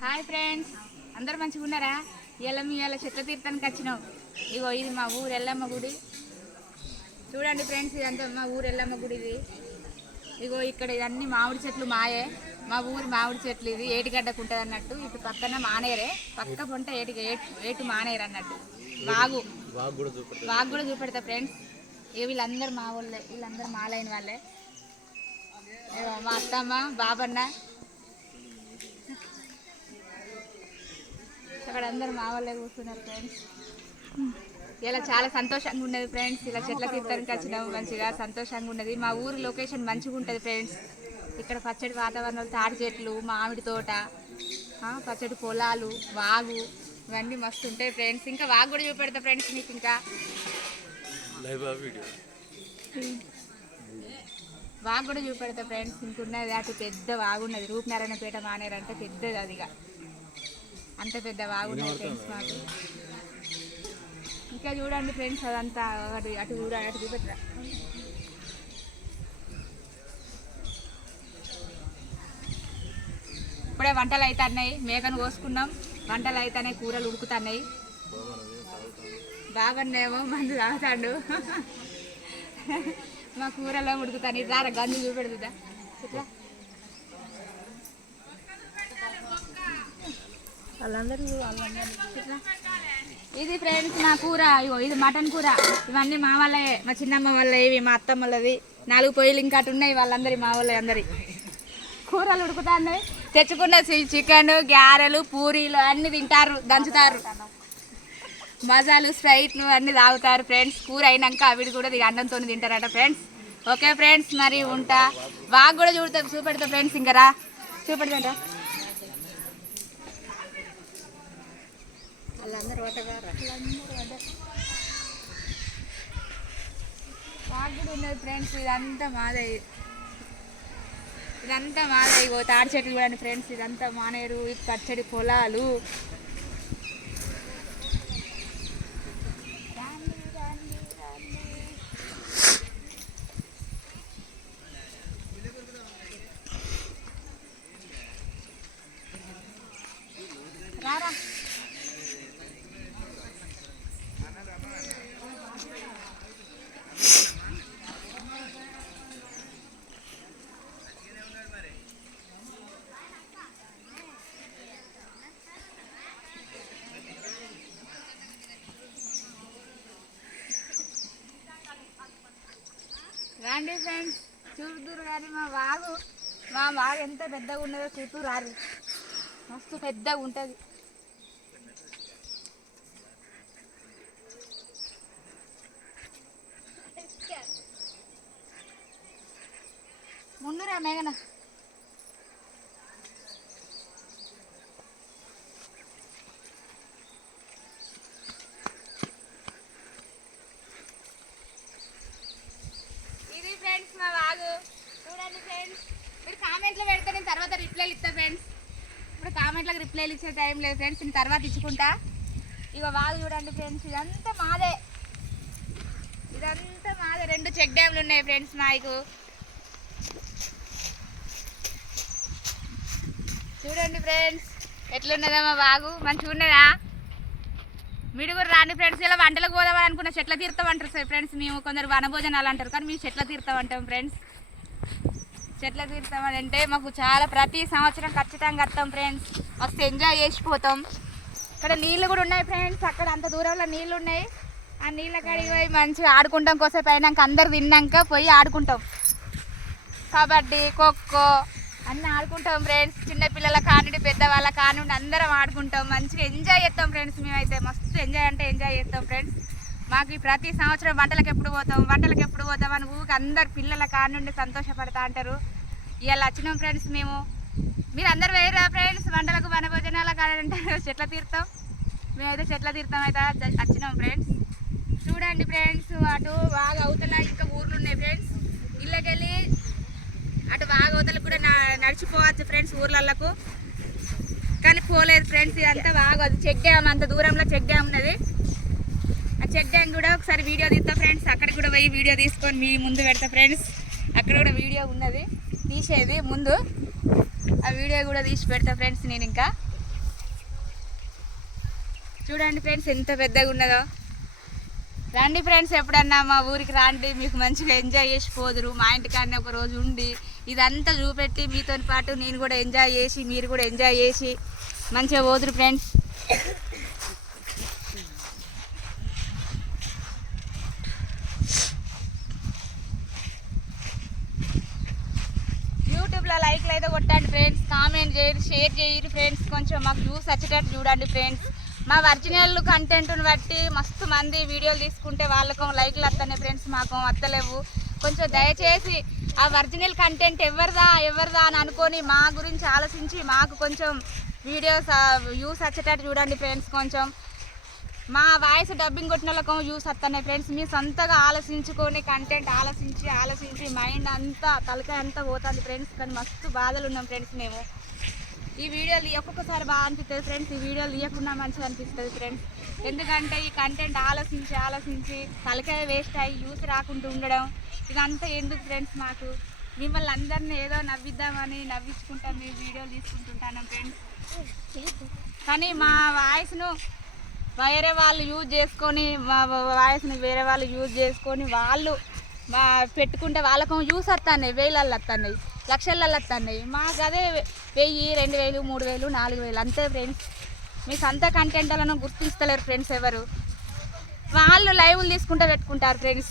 Hi friends. అందరు మంచిగా ఉన్నారా? ఇలా మీ ఇలా చెట్ల తీర్థానికి వచ్చినాం. ఇగో ఇది మా ఊరు ఎల్లమ్మ గుడి. చూడండి ఫ్రెండ్స్ ఇదంతా మా ఊరు ఎల్లమ్మ గుడి ఇది ఇగో ఇక్కడ ఇవన్నీ మామిడి చెట్లు మాయే. మా ఊరి మామిడి చెట్లు ఇది ఏటిగడ్డకు ఉంటుంది అన్నట్టు. ఇటు పక్కన మానేరే. పక్క పొంట ఏటి ఏటు మానేరు అన్నట్టు. వాగు. వాగు కూడా చూపెడతా ఫ్రెండ్స్. ఇక వీళ్ళందరూ మా వాళ్ళే వీళ్ళందరూ మాలైన వాళ్ళే. మా అత్తమ్మ బాబన్న అక్కడ అందరు మా వాళ్ళే కూర్చున్నారు ఫ్రెండ్స్. ఇలా చాలా సంతోషంగా ఉన్నది ఫ్రెండ్స్. ఇలా చెట్ల తీర్థానికి వచ్చినాము మంచిగా సంతోషంగా ఉన్నది. మా ఊరి లొకేషన్ మంచిగా ఉంటుంది ఫ్రెండ్స్. ఇక్కడ పచ్చడి వాతావరణం తాటి చెట్లు మామిడి తోట పచ్చడి పొలాలు వాగు ఇవన్నీ మస్తు ఉంటాయి ఫ్రెండ్స్. ఇంకా వాగు కూడా చూపెడతా ఫ్రెండ్స్ మీకు ఇంకా. వాగు కూడా చూపెడతా ఫ్రెండ్స్. ఇంకున్నది అటు పెద్ద వాగు ఉన్నది. రూపనారాయణపేట మానేరు అంటే పెద్దది అది ఇక. అంత పెద్ద వాగు ఉన్నది ఫ్రెండ్స్ మాకు. ఇంకా చూడండి ఫ్రెండ్స్ అదంతా అటు అటు చూడండి అటు చూపెట్టరా? ఇప్పుడే వంటలు అవుతున్నాయి మేకను కోసుకున్నాం. వంటలు అవుతున్నాయి కూరలు ఉడుకుతున్నాయి. బాబన్నేమో మందు తాగుతాడు. మా కూరలో ఉడుకుతాను ఇట్లా గంజు చూపెడుతుందా? ఇట్లా ఇది ఫ్రెండ్స్ నా కూర ఇగో ఇది మటన్ కూర. ఇవన్నీ మా వాళ్ళే మా చిన్నమ్మ వాళ్ళే ఇవి మా అత్తమ్మ వాళ్ళది నాలుగు పొయ్యిలు ఇంకా అటు ఉన్నాయి వాళ్ళందరి మా వాళ్ళే అందరి. కూరలు ఉడుకుతాయి తెచ్చుకున్న చికెన్ గ్యారెలు పూరీలు అన్ని తింటారు దంచుతారు. మజాలు స్ప్రైట్లు అన్ని తాగుతారు ఫ్రెండ్స్. కూర అయినాక అవి కూడా ఇది అన్నంతో తింటారట ఫ్రెండ్స్. ఓకే ఫ్రెండ్స్ మరి ఉంటా. బాగా కూడా చూడతా చూపెడతా ఫ్రెండ్స్ ఇంకా రా. చూపెడతా బాగా కూడా ఉన్నది ఫ్రెండ్స్ ఇదంతా మాదే. ఇదంతా మాదే. ఇగో తాడి చెట్లు కూడా ఫ్రెండ్స్ ఇదంతా మానేరు ఈ పచ్చడి పొలాలు రండి, రండి, రండి. రారా రండి ఫ్రెండ్స్ చూడుదురు కానీ మా వాగు మా వాగు ఎంత పెద్దగా ఉన్నదో చూస్తూ రారు. మస్తు పెద్దగా ఉంటుంది. ముందురా మేఘన ఇది ఫ్రెండ్స్ మా వాగు చూడండి ఫ్రెండ్స్ మీరు కామెంట్లో పెడితే నేను తర్వాత రిప్లైలు ఇస్తా ఫ్రెండ్స్ ఇప్పుడు కామెంట్లకు రిప్లైలు ఇచ్చే టైం లేదు ఫ్రెండ్స్ నేను తర్వాత ఇచ్చుకుంటా. ఇక వాళ్ళు చూడండి ఫ్రెండ్స్ ఇదంతా మాదే. ఇదంతా మాదే. రెండు చెక్ డ్యామ్లు ఉన్నాయి ఫ్రెండ్స్ మాకు. చూడండి ఫ్రెండ్స్ ఎట్లున్నదా మా బాగు మంచిగా ఉన్నదా? మీరు కూడా రాండి ఫ్రెండ్స్ ఇలా వంటలకు పోదామని అనుకున్న చెట్ల తీర్థం అంటారు సార్ ఫ్రెండ్స్ మేము కొందరు వనభోజనాలు అంటారు కానీ మేము చెట్ల తీర్థం అంటాం ఫ్రెండ్స్ చెట్ల తీర్థం అని అంటే మాకు చాలా ప్రతి సంవత్సరం ఖచ్చితంగా వస్తాం ఫ్రెండ్స్ మస్తు ఎంజాయ్ చేసిపోతాం. ఇక్కడ నీళ్ళు కూడా ఉన్నాయి ఫ్రెండ్స్ అక్కడ అంత దూరంలో నీళ్ళు ఉన్నాయి ఆ నీళ్ళ కడిగి పోయి మంచిగా ఆడుకుంటాం. కోసేపు అయినాక అందరు తిన్నాక పోయి ఆడుకుంటాం. కబడ్డీ ఖోఖో అన్నీ ఆడుకుంటాం ఫ్రెండ్స్ చిన్నపిల్లల కానుండి పెద్దవాళ్ళ కానుండి అందరం ఆడుకుంటాం. మంచిగా ఎంజాయ్ చేస్తాం ఫ్రెండ్స్ మేమైతే మస్తు ఎంజాయ్ అంటే ఎంజాయ్ చేస్తాం ఫ్రెండ్స్ మాకు ప్రతి సంవత్సరం వంటలకు ఎప్పుడు పోతాం వంటలకు ఎప్పుడు పోతాం అని ఊరికి అందరు పిల్లల కానుండి సంతోషపడతా అంటారు. ఇవాళ వచ్చినాం ఫ్రెండ్స్ మేము. మీరు అందరు వేయరా ఫ్రెండ్స్? వంటలకు వనభోజనాల కాడంటారు చెట్ల తీర్థం. మేమైతే చెట్ల తీర్థం అయితే వచ్చినాం ఫ్రెండ్స్. చూడండి ఫ్రెండ్స్ అటు బాగా అవతల ఇంకా ఊర్లు ఉన్నాయి ఫ్రెండ్స్. ఇళ్ళకెళ్ళి అటు బాగా అవతలకు కూడా నా- నడిచిపోవచ్చు ఫ్రెండ్స్ ఊర్లలకు. కానీ పోలేదు ఫ్రెండ్స్ ఇదంతా బాగా అది అంత దూరంలో చెక్కాము ఉన్నది. ఆ చెక్ కూడా ఒకసారి వీడియో తీస్తా ఫ్రెండ్స్. అక్కడ కూడా పోయి వీడియో తీసుకొని మీ ముందు పెడతా ఫ్రెండ్స్. అక్కడ కూడా వీడియో ఉన్నది. తీసేది ముందు. ఆ వీడియో కూడా తీసి పెడతా ఫ్రెండ్స్ నేను ఇంకా. చూడండి ఫ్రెండ్స్ ఎంత పెద్దగా ఉన్నదో. రండి ఫ్రెండ్స్ ఎప్పుడన్నా మా ఊరికి రండి. మీకు మంచిగా ఎంజాయ్ చేసి పోదురు. మా ఇంటికాడనే ఒక రోజు ఉండి ఇదంతా చూపెట్టి మీతో పాటు నేను కూడా ఎంజాయ్ చేసి మీరు కూడా ఎంజాయ్ చేసి మంచిగా పోదురు ఫ్రెండ్స్ యూట్యూబ్లో లైక్లు అయితే కొట్టండి ఫ్రెండ్స్ కామెంట్ చేయండి షేర్ చేయండి ఫ్రెండ్స్ కొంచెం మాకు వ్యూస్ వచ్చేటట్టు చూడండి ఫ్రెండ్స్ మా ఒరిజినల్ కంటెంట్ని బట్టి మస్తు మంది వీడియోలు తీసుకుంటే వాళ్ళకు లైక్లు వస్తున్నాయి ఫ్రెండ్స్ మాకు వస్తలేవు కొంచెం దయచేసి ఆ ఒరిజినల్ కంటెంట్ ఎవరిదా ఎవరిదా అని అనుకొని మా గురించి ఆలోచించి మాకు కొంచెం వీడియోస్ వ్యూస్ వచ్చేటట్టు చూడండి ఫ్రెండ్స్ కొంచెం మా వాయిస్ డబ్బింగ్ కొట్టిన వాళ్ళకు యూస్ వస్తున్నాయి ఫ్రెండ్స్ మీ సొంతగా ఆలోచించుకొని కంటెంట్ ఆలోచించి ఆలోచించి మైండ్ అంతా తలకాయ అంతా పోతుంది ఫ్రెండ్స్ కానీ మస్తు బాధలు ఉన్నాం ఫ్రెండ్స్ మేము. ఈ వీడియోలు ఒక్కొక్కసారి బాగా అనిపిస్తుంది ఫ్రెండ్స్ ఈ వీడియోలు ఇవ్వకుండా మంచిగా అనిపిస్తుంది ఫ్రెండ్స్ ఎందుకంటే ఈ కంటెంట్ ఆలోచించి ఆలోచించి తలకాయ వేస్ట్ అయ్యి యూస్ రాకుండా ఉండడం ఇదంతా ఎందుకు ఫ్రెండ్స్ మాకు? మిమ్మల్ని అందరినీ ఏదో నవ్విద్దామని నవ్వించుకుంటాం మీ వీడియోలు తీసుకుంటుంటాను ఫ్రెండ్స్ కానీ మా వాయిస్ను వేరే వాళ్ళు యూజ్ చేసుకొని మా వాయిస్ని వేరే వాళ్ళు యూజ్ చేసుకొని వాళ్ళు మా పెట్టుకుంటే వాళ్ళకు యూస్ వస్తున్నాయి వేలల్లో వస్తున్నాయి లక్షలలో వస్తున్నాయి మాకు అదే వెయ్యి రెండు వేలు మూడు వేలు నాలుగు వేలు. అంతే ఫ్రెండ్స్ మీ సొంత కంటెంట్లను గుర్తించలేరు ఫ్రెండ్స్ ఎవరు. వాళ్ళు లైవ్లు తీసుకుంటే పెట్టుకుంటారు ఫ్రెండ్స్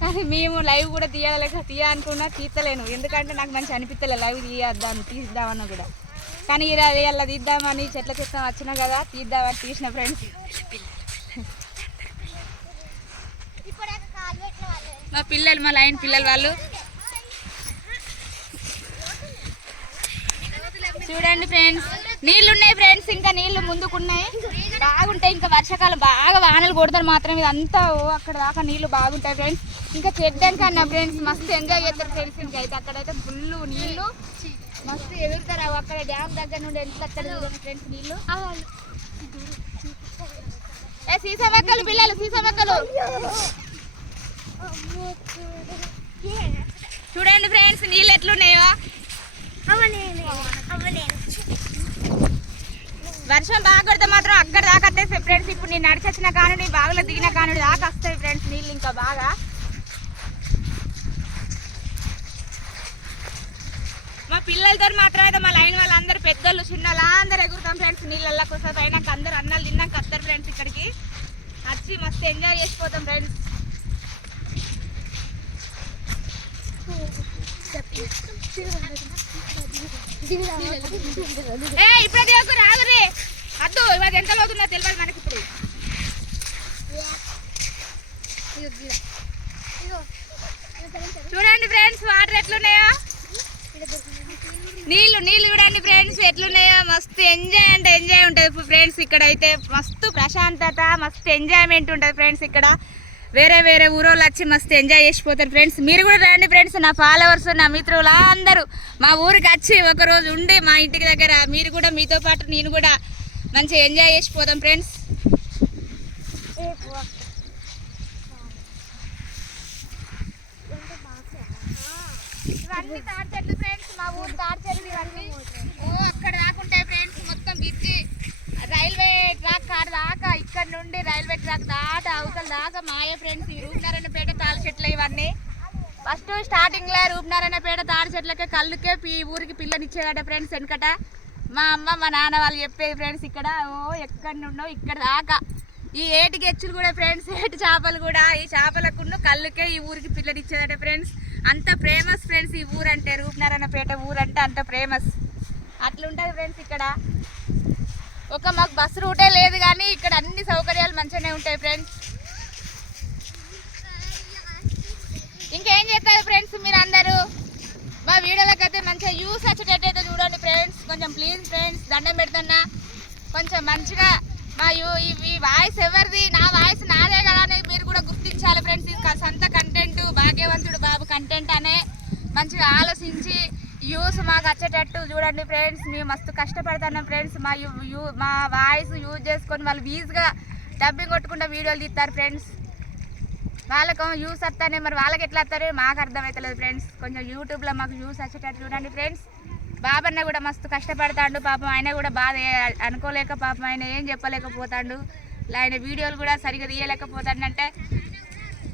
కానీ మేము లైవ్ కూడా తీయలేక తీయ అనుకున్నా తీస్తలేను ఎందుకంటే నాకు మంచి అనిపిస్తలే లైవ్ తీయద్దాం తీద్దామని కూడా. కానీ ఇలా అలా తీద్దామని చెట్ల చెత్త వచ్చినా కదా తీద్దామని తీసిన ఫ్రెండ్స్ మా పిల్లలు మా లైన్ పిల్లలు వాళ్ళు. చూడండి ఫ్రెండ్స్ నీళ్ళు ఉన్నాయి ఫ్రెండ్స్ ఇంకా నీళ్ళు ముందుకున్నాయి. బాగుంటాయి ఇంకా వర్షాకాలం బాగా వానలు కొడతారు మాత్రం ఇదంతా అక్కడ దాకా నీళ్ళు బాగుంటాయి ఫ్రెండ్స్ ఇంకా చెడ్డం కన్నా ఫ్రెండ్స్ మస్తు ఎంజాయ్ చేస్తారు ఫ్రెండ్స్ ఇంకా అయితే అక్కడైతే ఫుల్ నీళ్ళు మస్తు ఎగురుతారు. అవి అక్కడ డ్యామ్ దగ్గర నుండి ఎంత అక్కడ ఫ్రెండ్స్ నీళ్ళు ఏ సీసమక్కలు పిల్లలు సీసమక్కలు చూడండి ఫ్రెండ్స్ నీళ్ళు ఎట్లున్నాయో. వర్షం బాగా కొడితే మాత్రం అక్కడ దాకా ఫ్రెండ్స్ ఇప్పుడు నేను నడిచొచ్చిన కానుడి బావిలో దిగిన కానుడి దాకా వస్తాయి ఫ్రెండ్స్ నీళ్ళు ఇంకా బాగా. పిల్లలతో మాత్రం అయితే మా లైన్ వాళ్ళందరూ పెద్దోళ్ళు చిన్నలు అందరూ ఎగురుతాం ఫ్రెండ్స్ నీళ్ళల్లో కోసం అయినాక అందరూ అన్నాలు తిన్నాక వస్తారు ఫ్రెండ్స్ ఇక్కడికి. వచ్చి మస్తు ఎంజాయ్ చేసిపోతాం ఫ్రెండ్స్ ఏ ఇప్పుడే దిగకు రాదురే. అద్దు ఇవాళ ఎంత అవుతుందో తెలియదు మనకి ఇప్పుడు. చూడండి ఫ్రెండ్స్ వాటర్ ఎట్లున్నాయో. నీళ్ళు నీళ్ళు చూడండి ఫ్రెండ్స్ ఎట్లున్నాయో. మస్తు ఎంజాయ్ అంటే ఎంజాయ్ ఉంటుంది ఫ్రెండ్స్ ఇక్కడ అయితే మస్తు ప్రశాంతత మస్తు ఎంజాయ్మెంట్ ఉంటుంది ఫ్రెండ్స్ ఇక్కడ. వేరే వేరే ఊరోళ్ళు వచ్చి మస్తు ఎంజాయ్ చేసిపోతారు ఫ్రెండ్స్ మీరు కూడా రండి ఫ్రెండ్స్ నా ఫాలోవర్స్ నా మిత్రులు అందరూ. మా ఊరికి వచ్చి ఒక రోజు ఉండి మా ఇంటికి దగ్గర మీరు కూడా మీతో పాటు నేను కూడా మంచిగా ఎంజాయ్ చేసిపోతాం ఫ్రెండ్స్ ఇవన్నీ తాడి ఫ్రెండ్స్ మా ఊరు తాడి ఇవన్నీ ఓ అక్కడ రాకుంటే ఫ్రెండ్స్ మొత్తం బిచ్చి రైల్వే ట్రాక్ కాడ దాకా ఇక్కడ నుండి రైల్వే ట్రాక్ దాట అవతల దాకా మాయ ఫ్రెండ్స్ ఈ రూపనారాయణపేట తాళ్ళ చెట్లు ఇవన్నీ. ఫస్ట్ స్టార్టింగ్లో రూపనారాయణపేట తాడి చెట్లకే కళ్ళుకే ఈ ఊరికి పిల్లనిచ్చేదట ఫ్రెండ్స్ వెనకట. మా అమ్మ మా నాన్న వాళ్ళు చెప్పేది ఫ్రెండ్స్ ఇక్కడ ఓ ఎక్కడి నుండో ఇక్కడ దాకా. ఈ ఏటి గెచ్చులు కూడా ఫ్రెండ్స్ ఏటి చేపలు కూడా ఈ చేపలకు కళ్ళుకే ఈ ఊరికి పిల్లనిచ్చేదట ఫ్రెండ్స్ అంత ఫేమస్ ఫ్రెండ్స్ ఈ ఊరు అంటే రూపనారాయణపేట ఊరు అంటే అంత ఫేమస్ అట్లుంటుంది ఫ్రెండ్స్ ఇక్కడ. ఒక మాకు బస్సు రూటే లేదు కానీ ఇక్కడ అన్ని సౌకర్యాలు మంచిగానే ఉంటాయి ఫ్రెండ్స్ ఇంకేం చేస్తారు ఫ్రెండ్స్ మీరు అందరూ మా వీడియోలకు అయితే మంచిగా యూస్ వచ్చేటట్టయితే చూడండి ఫ్రెండ్స్ కొంచెం ప్లీజ్ ఫ్రెండ్స్ దండం పెడుతున్నా. కొంచెం మంచిగా అయ్యో ఇవి ఈ వాయిస్ ఎవరిది? నా వాయిస్ నాదే కదా అని మీరు కూడా గుర్తించాలి ఫ్రెండ్స్. ఇది సొంత కంటెంట్ భాగ్యవంతుడు బాబు కంటెంట్ అనే మంచిగా ఆలోచించి యూస్ మాకు వచ్చేటట్టు చూడండి ఫ్రెండ్స్. మేము మస్తు కష్టపడుతున్నాం ఫ్రెండ్స్. మా యూ మా వాయిస్ యూజ్ చేసుకొని వాళ్ళు వీజ్గా డబ్బింగ్ కొట్టుకుంటే వీడియోలు తీస్తారు ఫ్రెండ్స్. వాళ్ళకు యూస్ వస్తానే మరి వాళ్ళకి ఎట్లా వస్తారో మాకు అర్థమవుతలేదు ఫ్రెండ్స్. కొంచెం యూట్యూబ్లో మాకు యూస్ వచ్చేటట్టు చూడండి ఫ్రెండ్స్. బాబన్న కూడా మస్తు కష్టపడతాడు పాపం ఆయన కూడా బాధ అనుకోలేక పాపం ఆయన ఏం చెప్పలేకపోతాడు. ఆయన వీడియోలు కూడా సరిగా తీయలేకపోతాడంటే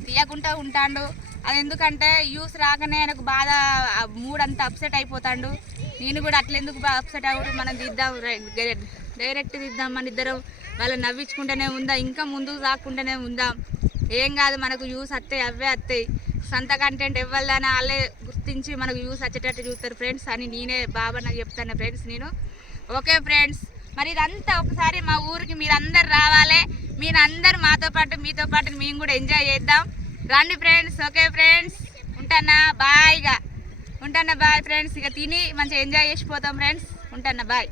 తీయకుండా ఉంటాడు. అది ఎందుకంటే యూస్ రాకనే ఆయనకు బాధ మూడంతా మూడ్ అంతా అప్సెట్ అయిపోతాడు. నేను కూడా అట్లెందుకు అప్సెట్ అవ్వడం? మనం తీద్దాం డైరెక్ట్ దిద్దాం మన ఇద్దరం. వాళ్ళని నవ్వించుకుంటూనే ఉందా ఇంకా ముందుకు రాకుండానే ఉందాం. ఏం కాదు మనకు యూస్ వస్తాయి అవే వస్తాయి సొంత కంటెంట్ ఇవ్వాలని వాళ్ళే గుర్తించి మనకు యూస్ వచ్చేటట్టు చూస్తారు ఫ్రెండ్స్ అని నేనే బాబా నాకు చెప్తాను ఫ్రెండ్స్ నేను. ఓకే ఫ్రెండ్స్ మరి ఇదంతా ఒకసారి మా ఊరికి మీరందరు రావాలి. మీరందరు మాతో పాటు మీతో పాటు మేము కూడా ఎంజాయ్ చేద్దాం. రండి ఫ్రెండ్స్ ఓకే ఫ్రెండ్స్ ఉంటానా బాయ్గా ఉంటానా బాయ్ ఫ్రెండ్స్ ఇక తిని మంచిగా ఎంజాయ్ చేసిపోతాం ఫ్రెండ్స్ ఉంటానా బాయ్